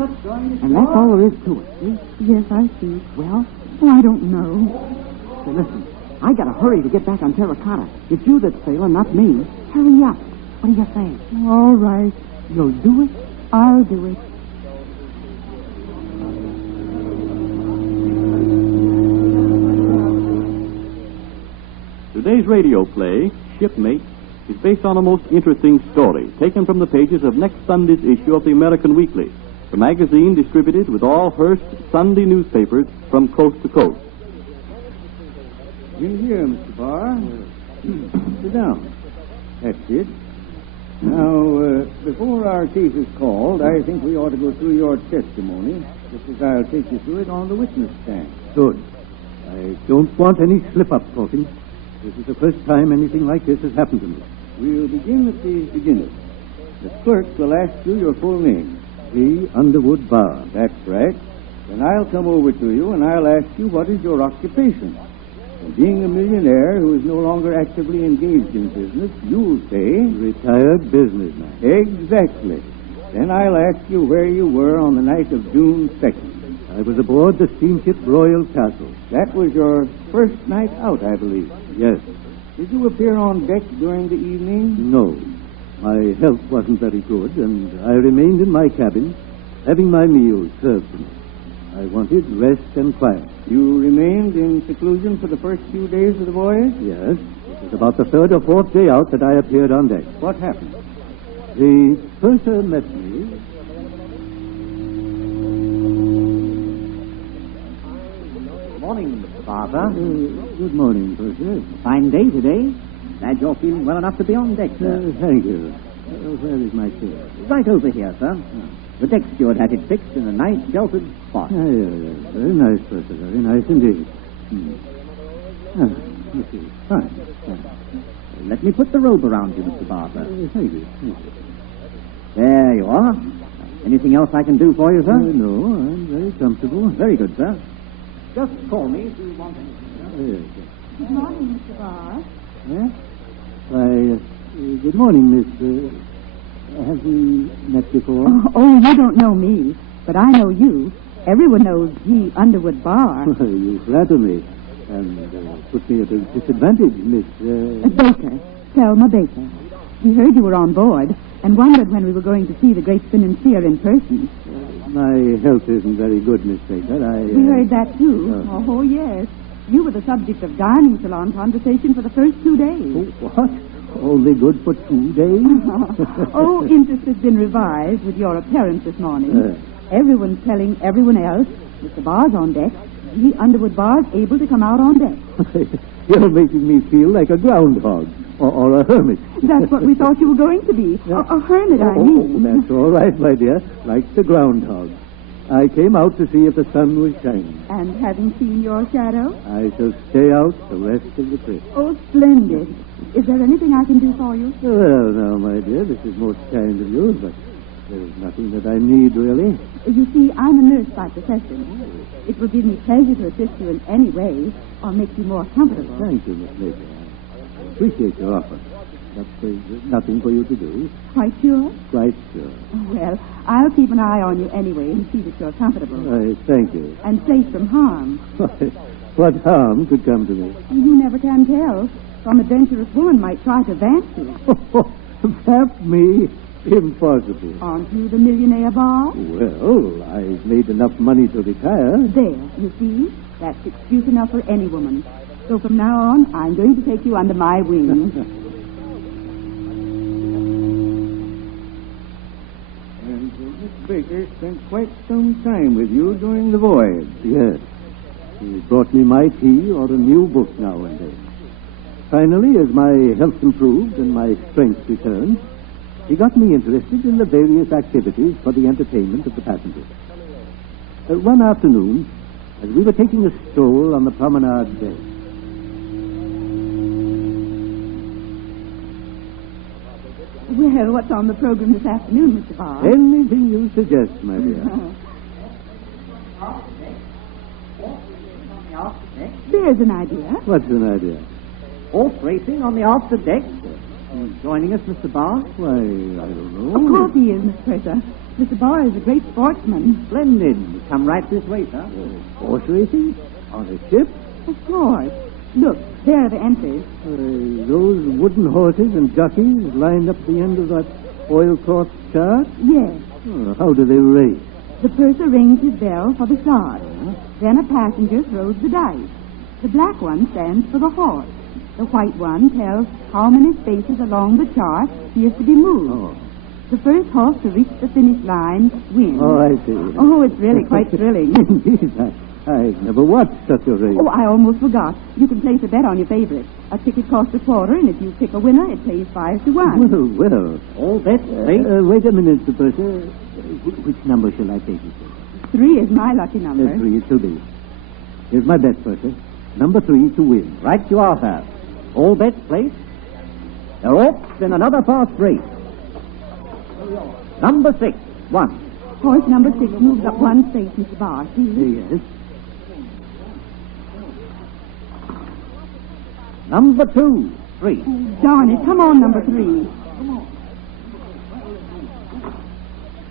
And that's all there is to it, see? Yes, I see. Well, I don't know. say, listen, I gotta hurry to get back on Terracotta. It's you that's sailing, not me. Hurry up. What do you say? All right. You'll do it? I'll do it. Today's radio play, Shipmates, is based on a most interesting story taken from the pages of next Sunday's issue of the American Weekly, the magazine distributed with all Hearst Sunday newspapers from coast to coast. In here, Mr. Barr. Sit down. That's it. Now, before our case is called, I think we ought to go through your testimony, just as I'll take you through it on the witness stand. Good. I don't want any slip-up, Colton. This is the first time anything like this has happened to me. We'll begin at the beginning. The clerk will ask you your full name. The Underwood Bar. That's right. Then I'll come over to you and I'll ask you what is your occupation. And being a millionaire who is no longer actively engaged in business, you'll say... Retired businessman. Exactly. Then I'll ask you where you were on the night of June 2nd. I was aboard the steamship Royal Castle. That was your first night out, I believe. Yes. Did you appear on deck during the evening? No. My health wasn't very good, and I remained in my cabin, having my meals served to me. I wanted rest and quiet. You remained in seclusion for the first few days of the voyage? Yes. It was about the third or fourth day out that I appeared on deck. What happened? The purser met me. Good morning, Mr. Barber. Good morning, purser. Fine day today. Glad you're feeling well enough to be on deck, sir. Thank you. Where is my chair? Right over here, sir. The deck steward had it fixed in a nice sheltered spot. Yes. Very nice, purser. Very nice indeed. This is fine. Let me put the robe around you, Mr. Barber. Thank you. There you are. Anything else I can do for you, sir? No, I'm very comfortable. Very good, sir. Just call me if you want anything, sir. Yes. Good morning, Mr. Barr. Yes? Why, good morning, Miss... have we met before? Oh, you don't know me, but I know you. Everyone knows G. Underwood Barr. You flatter me and put me at a disadvantage, Miss... Baker. Selma Baker. We heard you were on board and wondered when we were going to see the great financier in person. My health isn't very good, Miss Baker. We heard that, too. Oh. Oh, yes. You were the subject of dining salon conversation for the first 2 days. Oh, what? Only good for 2 days? Oh, interest has been revived with your appearance this morning. Everyone's telling everyone else Mr. Barr's on deck. G. Underwood Barr's able to come out on deck. You're making me feel like a groundhog or a hermit. That's what we thought you were going to be. A hermit, I mean. Oh, that's all right, my dear. Like the groundhog. I came out to see if the sun was shining. And having seen your shadow? I shall stay out the rest of the trip. Oh, splendid. Is there anything I can do for you? Well, now, my dear, this is most kind of you, but there's nothing that I need, really. You see, I'm a nurse by profession. It will give me pleasure to assist you in any way or make you more comfortable. Thank you, Miss Baker. I appreciate your offer. But there's nothing for you to do. Quite sure? Quite sure. Well, I'll keep an eye on you anyway and see that you're comfortable. Thank you. And safe from harm. What harm could come to me? You never can tell. Some adventurous woman might try to vamp you. Vamp me? Impossible. Aren't you the millionaire, Barr? Well, I've made enough money to retire. There, you see? That's excuse enough for any woman. So from now on, I'm going to take you under my wing. Miss Baker spent quite some time with you during the voyage. Yes. He brought me my tea or a new book now and then. Finally, as my health improved and my strength returned, he got me interested in the various activities for the entertainment of the passengers. One afternoon, as we were taking a stroll on the promenade deck, Well, what's on the program this afternoon, Mr. Barr? anything you suggest, my dear. There's an idea. What's an idea? Horse racing on the after deck. Joining us, Mr. Barr? Why, I don't know. Of course he is, Mr. Purser. Mr. Barr is a great sportsman. Splendid. Come right this way, sir. Horse racing? On a ship? Of course. Look, there are the entries. Those wooden horses and jockeys lined up at the end of that oilcloth chart? Yes. How do they race? The purser rings his bell for the start. Then a passenger throws the dice. The black one stands for the horse. The white one tells how many spaces along the chart he is to be moved. Oh. The first horse to reach the finish line wins. Oh, I see. Oh, it's really quite thrilling. Indeed, I've never watched such a race. Oh, I almost forgot. You can place a bet on your favorite. A ticket costs $0.25, and if you pick a winner, it pays 5 to 1. Well. All bets paid. Wait a minute, Mr. Purser. Which number shall I take you to? 3 is my lucky number. 3 it shall be. Here's my bet, Purser. Number 3 to win. Right you are, sir. All bets placed. They're off in another fast race. Number 6, 1. Horse number 6 moves up 1 space, Mr. Barr. See? Yes. Number 2, 3. Darn it. Come on, number 3.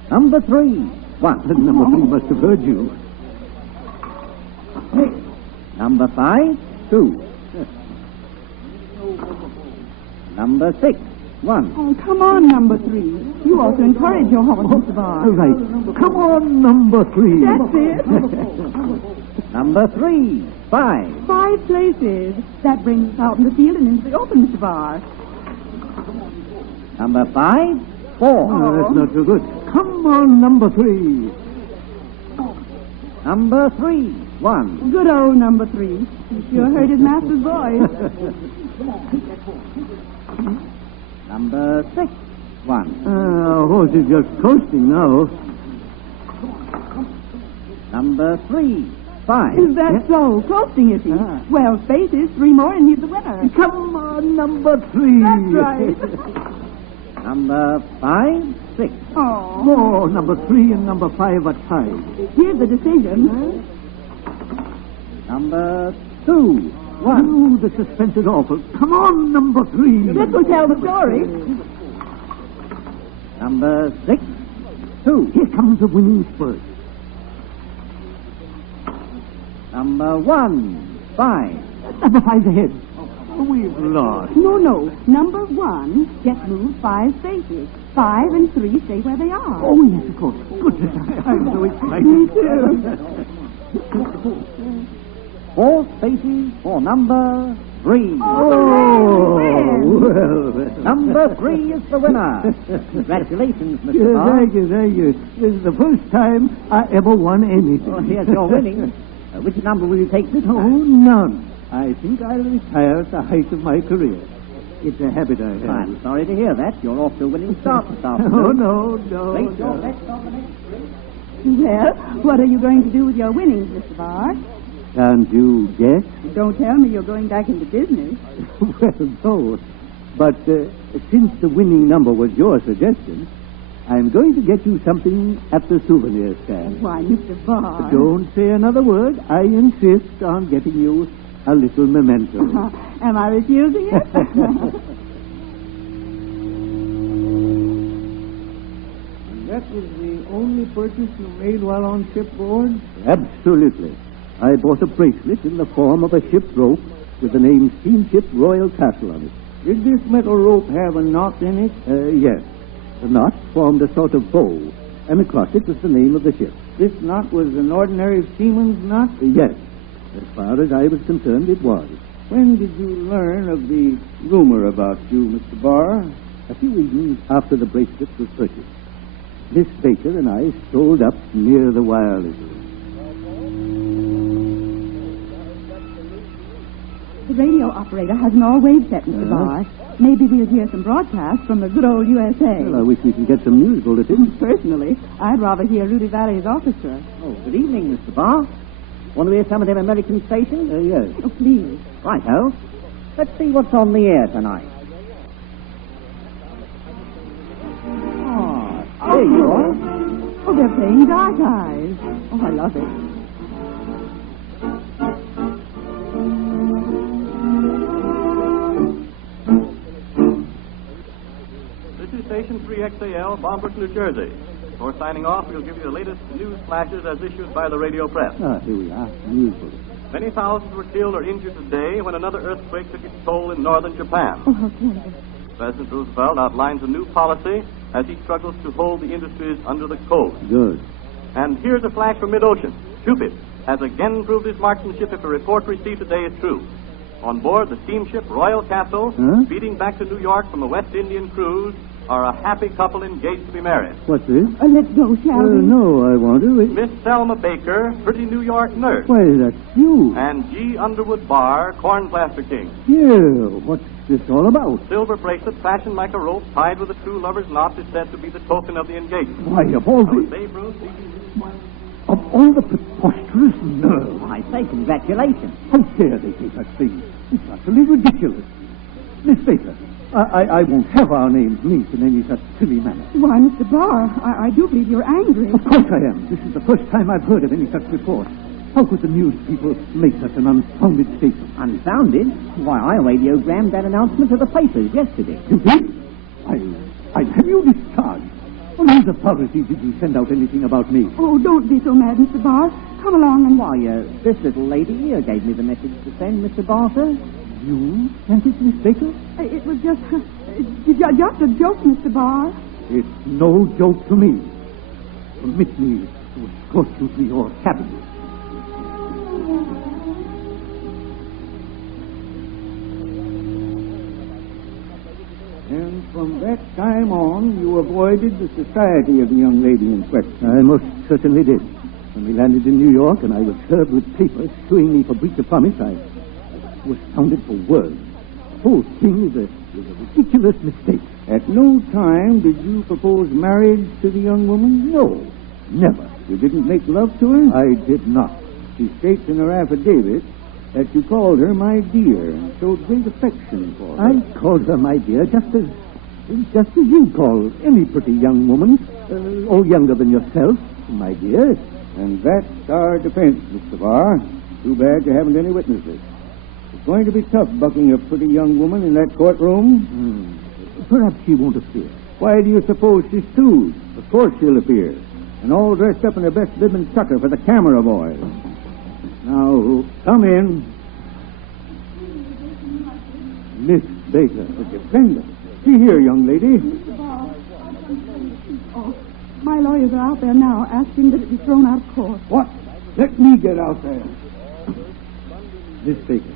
Number 3, 1. Number 3 must have heard you. Number 5, 2. Number 6, 1. Oh, come on, number 3. You ought to encourage your horse, Mr. Barr. Right. Come on, number 3. That's it. Number 3, 5. 5 places. That brings us out in the field and into the open, Mr. Barr. Number 5, 4. Oh, that's not so good. Come on, number 3. Number 3, 1. Good old number 3. He sure heard his master's voice. Number 6, 1. Horse is just coasting now. Number 3, 5. Is that so? Coasting, is he? 12 spaces, 3 more, and he's the winner. Come on, number 3. That's right. Number 5, 6. Oh. Oh, number 3 and number 5 are tied. Here's the decision. Number 2, 1. Oh, the suspense is awful. Come on, number 3. This will tell the story. Number 6, 2. Here comes the winning spurt. Number 1, 5. Number 5's ahead. Oh, we've lost. No. Number 1 gets moved 5 spaces. 5 and 3 stay where they are. Oh, yes, of course. Goodness, I'm so excited. Me too. 4 spaces for number 3. Oh, well. Number 3 is the winner. Congratulations, Mr. Barr. Thank you. This is the first time I ever won anything. Oh, here's your winning. Which number will you take this Oh, time? none. I think I'll retire at the height of my career. It's a habit I have. I'm sorry to hear that. You're off to a winning start this Oh, afternoon. no. Place your bets on the next race. Well, what are you going to do with your winnings, Mr. Barr? Can't you guess? Don't tell me you're going back into business. Well, no. But since the winning number was your suggestion, I'm going to get you something at the souvenir stand. Why, Mr. Barr. Don't say another word. I insist on getting you a little memento. Am I refusing it? That was the only purchase you made while on shipboard? Absolutely. I bought a bracelet in the form of a ship rope with the name Steamship Royal Castle on it. Did this metal rope have a knot in it? Yes. The knot formed a sort of bow, and across it was the name of the ship. This knot was an ordinary seaman's knot? Yes. As far as I was concerned, it was. When did you learn of the rumor about you, Mr. Barr? A few evenings after the bracelet was purchased, Miss Baker and I strolled up near the wireless. The radio operator has an all-wave set, Mr. Barr. Maybe we'll hear some broadcasts from the good old USA. Well, I wish we could get some news bulletins. Personally, I'd rather hear Rudy Valley's orchestra. Oh, good evening, Mr. Barr. Want to hear some of them American stations? Yes. Oh, please. Righto. Let's see what's on the air tonight. Oh, there you are. Oh, they're playing Dark Eyes. Oh, I love it. This is Station 3XAL, Bombers, New Jersey. Before signing off, we'll give you the latest news flashes as issued by the radio press. Here we are. News bulletin. Many thousands were killed or injured today when another earthquake took its toll in northern Japan. Oh, how terrible. President Roosevelt outlines a new policy as he struggles to hold the industries under the code. Good. And here's a flash from mid-ocean. Cupid has again proved his marksmanship if the report received today is true. On board the steamship Royal Castle, speeding back to New York from a West Indian cruise, are a happy couple engaged to be married. What's this? Let's go, shall we? No, I want to. Miss Selma Baker, pretty New York nurse. Why, that's you. And G. Underwood Barr, corn plaster king. Yeah, what's this all about? Silver bracelet fashioned like a rope tied with a true lover's knot is said to be the token of the engagement. Why, of all Now, the... as Babe Ruth seizes his wife. Of all the preposterous nerve. I say congratulations. How dare they say such things? It's utterly ridiculous. Miss Baker, I won't have our names linked in any such silly manner. Why, Mr. Barr, I do believe you're angry. Of course I am. This is the first time I've heard of any such report. How could the news people make such an unfounded statement? Unfounded? Why, I radiogrammed that announcement to the papers yesterday. You did? I have you discharged. On whose authority did you send out anything about me? Oh, don't be so mad, Mr. Barr. Come along and... Why, this little lady here gave me the message to send, Mr. Barr, sir. You sent it, Miss Baker? It was just a joke, Mr. Barr. It's no joke to me. Permit me to escort you to your cabin. And from that time on, you avoided the society of the young lady in question. I most certainly did. When we landed in New York and I was served with papers suing me for breach of promise, I was hounded for words. The whole thing is a ridiculous mistake. At no time did you propose marriage to the young woman? No, never. You didn't make love to her? I did not. She states in her affidavit that you called her my dear and showed great affection for her. I called her my dear just as you call any pretty young woman, or younger than yourself, my dear. And that's our defense, Mr. Barr. Too bad you haven't any witnesses. It's going to be tough bucking a pretty young woman in that courtroom. Perhaps she won't appear. Why do you suppose she's sued? Of course she'll appear. And all dressed up in her best bib and tucker for the camera boys. Now, come in. Miss Baker, the defendant. See here, young lady. Mr. Barr, oh, my lawyers are out there now asking that it be thrown out of court. What? Let me get out there. Miss Baker,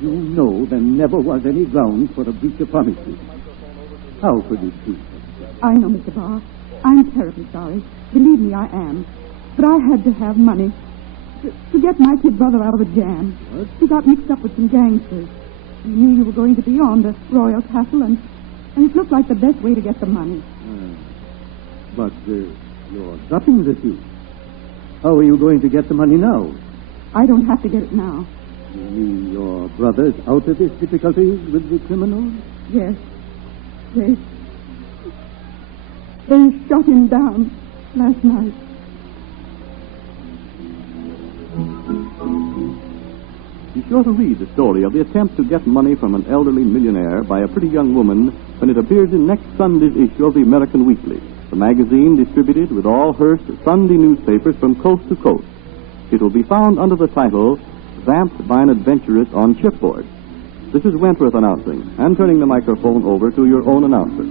you know there never was any ground for a breach of promise. How could you choose? I know, Mr. Barr. I'm terribly sorry. Believe me, I am. But I had to have money to get my kid brother out of a jam. What? He got mixed up with some gangsters. He knew you were going to be on the Royal Castle, and it looked like the best way to get the money. But you're dropping the suit. How are you going to get the money now? I don't have to get it now. You mean your brother's out of his difficulties with the criminals? Yes. They shot him down last night. Be sure to read the story of the attempt to get money from an elderly millionaire by a pretty young woman when it appears in next Sunday's issue of the American Weekly, the magazine distributed with all Hearst Sunday newspapers from coast to coast. It will be found under the title, Vamped by an Adventuress on Shipboard. This is Wentworth announcing and turning the microphone over to your own announcer.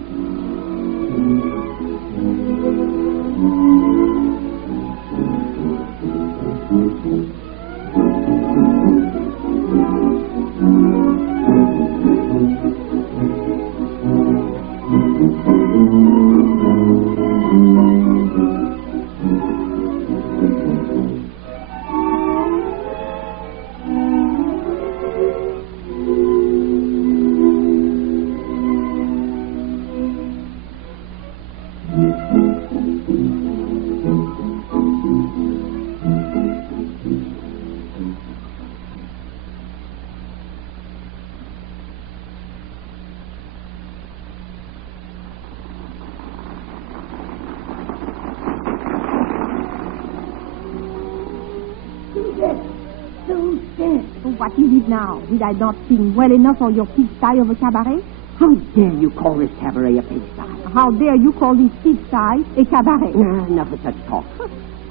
What is it now? Did I not sing well enough for your pigsty of a cabaret? How dare you call this cabaret a pigsty? How dare you call this pigsty a cabaret? Enough of such talk.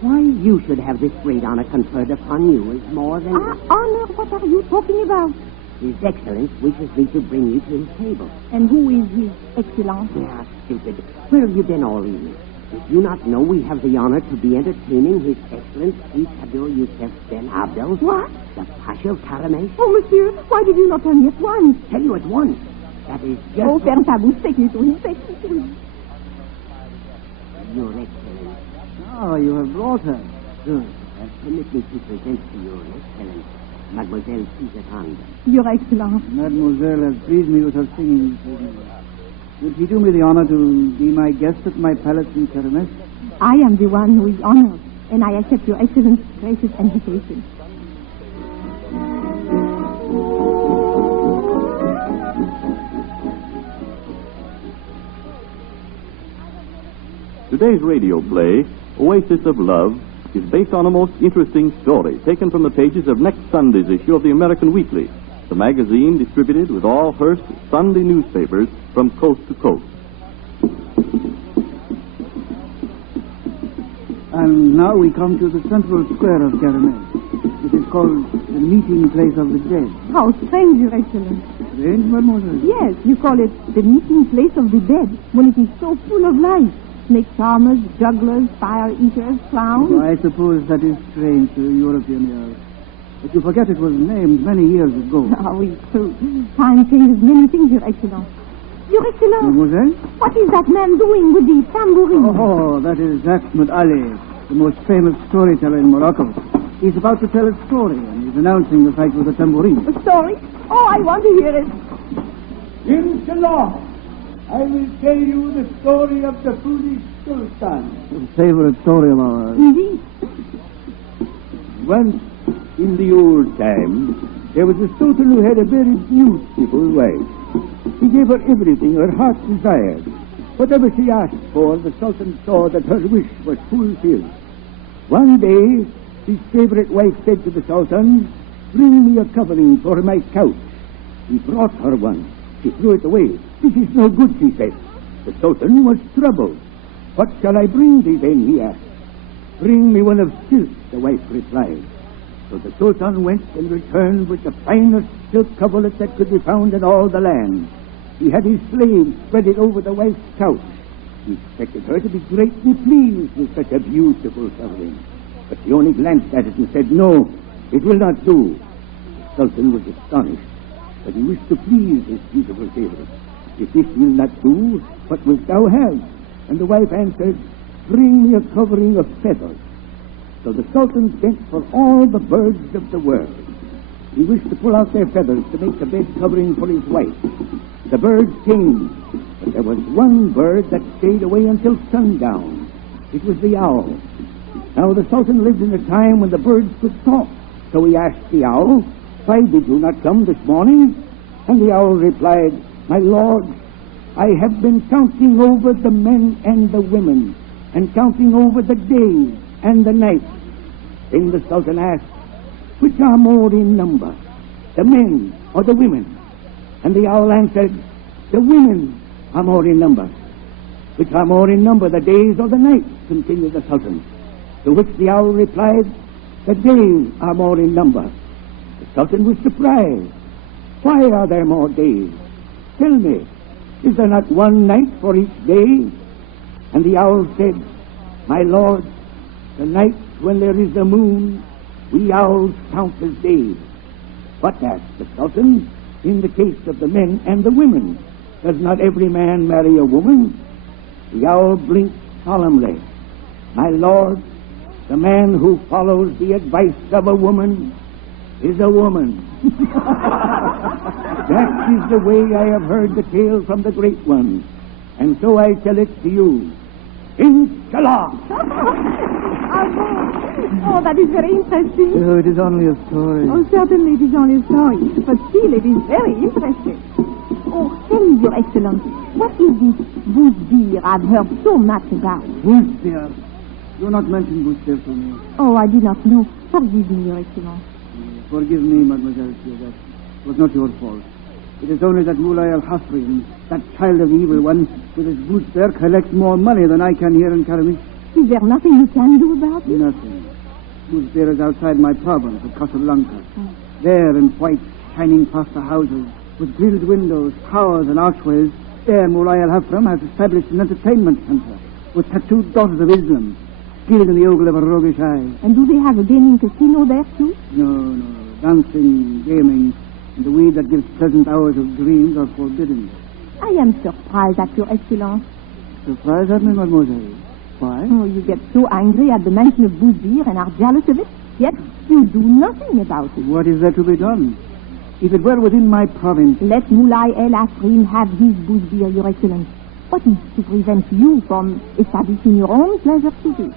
Why you should have this great honor conferred upon you is more than... Honor? What are you talking about? His Excellence wishes me to bring you to his table. And who is His Excellence? Yeah, stupid. Where have you been all evening? Did you not know we have the honor to be entertaining His Excellence Abdul Yusuf Ben Abdel? What? The Pasha of Karamesh? Oh, monsieur, why did you not tell me at once? Tell you at once. That is just... Oh, ferme ta bouche, take me to him, take me to him. Your Excellence. Oh, you have brought her. Good. Permit me to present to Your Excellence Mademoiselle Suzanne. Your Excellence. Mademoiselle has pleased me with her singing. Would she do me the honor to be my guest at my palace in Karamesh? I am the one who is honored, and I accept Your Excellence's gracious invitation. Today's radio play, Oasis of Love, is based on a most interesting story taken from the pages of next Sunday's issue of the American Weekly, the magazine distributed with all Hearst Sunday newspapers from coast to coast. And now we come to the central square of Karamesh. It is called the meeting place of the dead. How strange, Your Excellence. Strange, mademoiselle? Yes, you call it the meeting place of the dead when it is so full of life. Snake charmers, jugglers, fire eaters, clowns. I suppose that is strange to European ears. But you forget it was named many years ago. Ah, oui, true. Time changes many things, Your Excellence. Your Excellence, Mademoiselle? what is that man doing with the tambourine? Oh, that is Ahmed Ali, the most famous storyteller in Morocco. He's about to tell a story, and he's announcing the fact with the tambourine. A story? Oh, I want to hear it. Inshallah, I will tell you the story of the foolish Sultan. A favorite story of ours. Indeed. Once, in the old time, there was a sultan who had a very beautiful wife. He gave her everything her heart desired. Whatever she asked for, the sultan saw that her wish was fulfilled. One day, his favorite wife said to the sultan, "Bring me a covering for my couch." He brought her one. She threw it away. "This is no good," she said. The sultan was troubled. "What shall I bring thee then?" he asked. "Bring me one of silk," the wife replied. So the sultan went and returned with the finest silk coverlet that could be found in all the land. He had his slaves spread it over the wife's couch. He expected her to be greatly pleased with such a beautiful covering. But she only glanced at it and said, "No, it will not do." The sultan was astonished, but he wished to please his beautiful favorite. "If this will not do, what wilt thou have?" And the wife answered, "Bring me a covering of feathers." So the sultan sent for all the birds of the world. He wished to pull out their feathers to make a bed covering for his wife. The birds came, but there was one bird that stayed away until sundown. It was the owl. Now the sultan lived in a time when the birds could talk. So he asked the owl, "Why did you not come this morning?" And the owl replied, "My lord, I have been counting over the men and the women, and counting over the days and the nights." Then the sultan asked, "Which are more in number, the men or the women?" And the owl answered, "The women are more in number." "Which are more in number, the days or the nights?" continued the sultan. To which the owl replied, "The days are more in number." The sultan was surprised. "Why are there more days? Tell me, is there not one night for each day?" And the owl said, "My lord, the nights when there is a moon, we owls count as days." "But," asked the sultan, "in the case of the men and the women, does not every man marry a woman?" The owl blinked solemnly. "My lord, the man who follows the advice of a woman is a woman." That is the way I have heard the tale from the great ones, and so I tell it to you. Inshallah! Oh, that is very interesting. Oh, it is only a story. Oh, certainly it is only a story, but still it is very interesting. Oh, tell me, Your Excellency, what is this Booth beer I've heard so much about? Booth beer. Do not mention Booth beer to me. Oh, I did not know. Forgive me, Your Excellency. Forgive me, Mademoiselle, that was not your fault. It is only that Mulay al-Hasrin, that child of evil one, with his boots there, collects more money than I can here in Karamis. Is there nothing you can do about it? Nothing. Boozbeer is outside my province of Casablanca. There, in white, shining plaster houses, with grilled windows, towers, and archways, there Mulay al-Hafram has established an entertainment center with tattooed daughters of Islam, skilled in the ogle of a roguish eye. And do they have a gaming casino there, too? No. Dancing, gaming, and the weed that gives pleasant hours of dreams are forbidden. I am surprised at your excellence. Surprised at me, mademoiselle? Why? Oh, you get so angry at the mention of Bouzbeer and are jealous of it, yet you do nothing about it. What is there to be done? If it were within my province... Let Mulay el-Afrin have his Bouzbeer, your excellence. What is to prevent you from establishing your own pleasure city?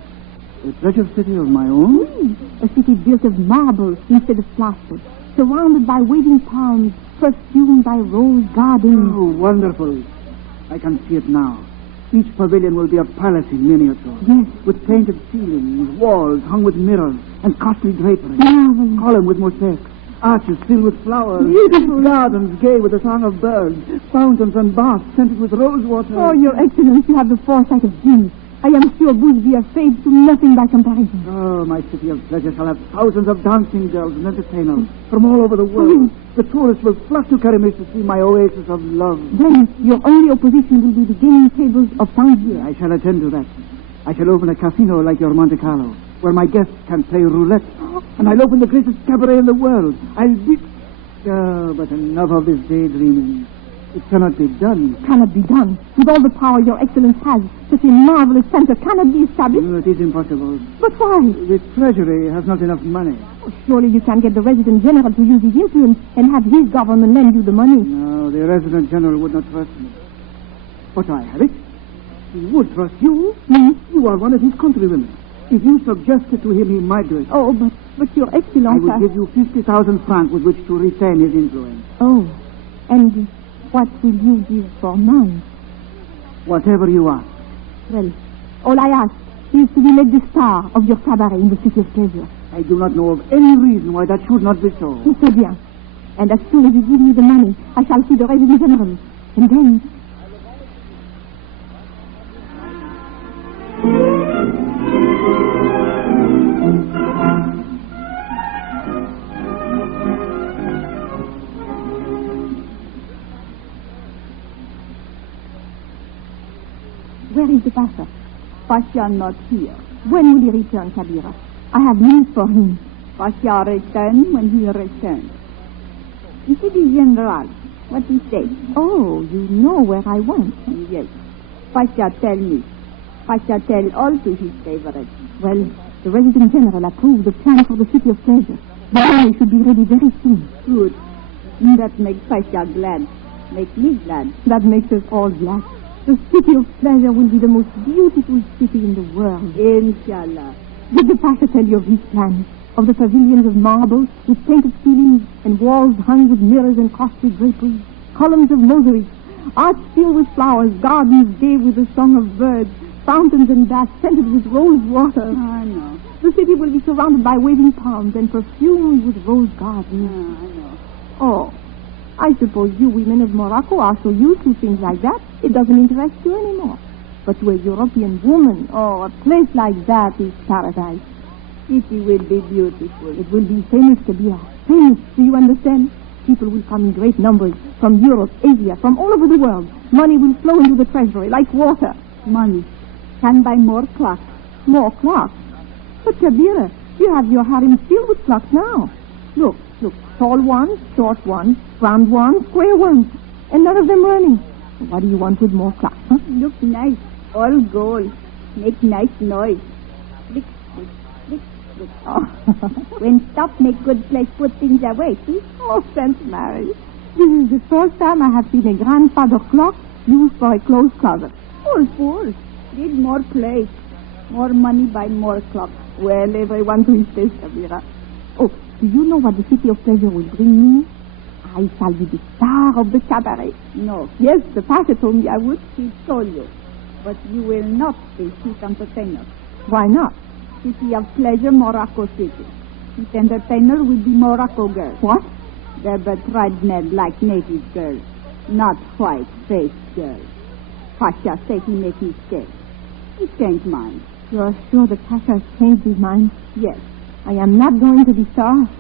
A pleasure city of my own? A city built of marble instead of plaster, surrounded by waving palms, perfumed by rose gardens. Oh, wonderful. I can see it now. Each pavilion will be a palace in miniature. Yes. With painted ceilings, walls hung with mirrors, and costly drapery. Marvelous. Column with mosaics, arches filled with flowers. Beautiful. Gardens gay with the song of birds, fountains and baths scented with rose water. Oh, your excellence, you have the foresight of genius. I am sure Bouzbeer fades to nothing by comparison. Oh, my city of pleasure shall have thousands of dancing girls and entertainers from all over the world. The tourists will flock to Karamis to see my oasis of love. Then your only opposition will be the gaming tables of Tangier. I shall attend to that. I shall open a casino like your Monte Carlo, where my guests can play roulette. And I'll open the greatest cabaret in the world. I'll be... Oh, but enough of this daydreaming. It cannot be done. Cannot be done. With all the power your excellence has, such a marvelous center cannot be established. No, it is impossible. But why? The treasury has not enough money. Oh, surely you can get the resident general to use his influence and have his government lend you the money. No, the resident general would not trust me. But I have it. He would trust you. Me? You are one of his countrywomen. If you suggested to him, he might do it. Oh, but your I excellence... will give you 50,000 francs with which to retain his influence. Oh, and what will you give for mine? Whatever you ask. Well, all I ask is to be made the star of your cabaret in the city of pleasure. I do not know of any reason why that should not be so. So bien. And as soon as you give me the money, I shall see the resident general. And then... Where is the pastor? Pasha not here. When will he return, Kabira? I have news for him. Pasha return when he returns. You see the general, what he say? Oh, you know where I went. Yes. Pasha tell me. Pasha tell all to his favorites. Well, the resident general approved the plan for the city of pleasure. The money should be ready very soon. Good. That makes Pasha glad. Make me glad. That makes us all glad. The city of pleasure will be the most beautiful city in the world. Inshallah. Did the Pasha tell you of his plans? Of the pavilions of marble with painted ceilings and walls hung with mirrors and costly draperies, columns of mosaics, arch filled with flowers, gardens gay with the song of birds, fountains and baths scented with rose water. I know. The city will be surrounded by waving palms and perfumed with rose gardens. I know. Oh, I suppose you women of Morocco are so used to things like that, it doesn't interest you anymore. But to a European woman, oh, a place like that is paradise. City will be beautiful. It will be famous, Kabira. Famous, do you understand? People will come in great numbers from Europe, Asia, from all over the world. Money will flow into the treasury like water. Money. Can buy more clocks. More clocks? But, Kabira, you have your harem filled with clocks now. Look, tall ones, short ones, round ones, square ones, and none of them running. What do you want with more clocks, huh? Look nice. All gold. Make nice noise. Click, click, click, click. Oh. When stop, make good place, put things away, see? Oh, Saint Mary. This is the first time I have seen a grandfather clock used for a clothes closet. All fools. Need more place. More money buy more clocks. Well, everyone to his taste, Kabira. Oh, do you know what the city of pleasure will bring me? I shall be the star of the cabaret. No. Yes, the Pasha told me I would. He told you. But you will not be chief entertainer. Why not? City of pleasure, Morocco City. Chief entertainer will be Morocco girl. What? They're but red like native girls, not white-faced girls. Pasha says he make mistake. He changed mind. You're sure that Pasha has changed his mind? Yes. I am not going to be soft.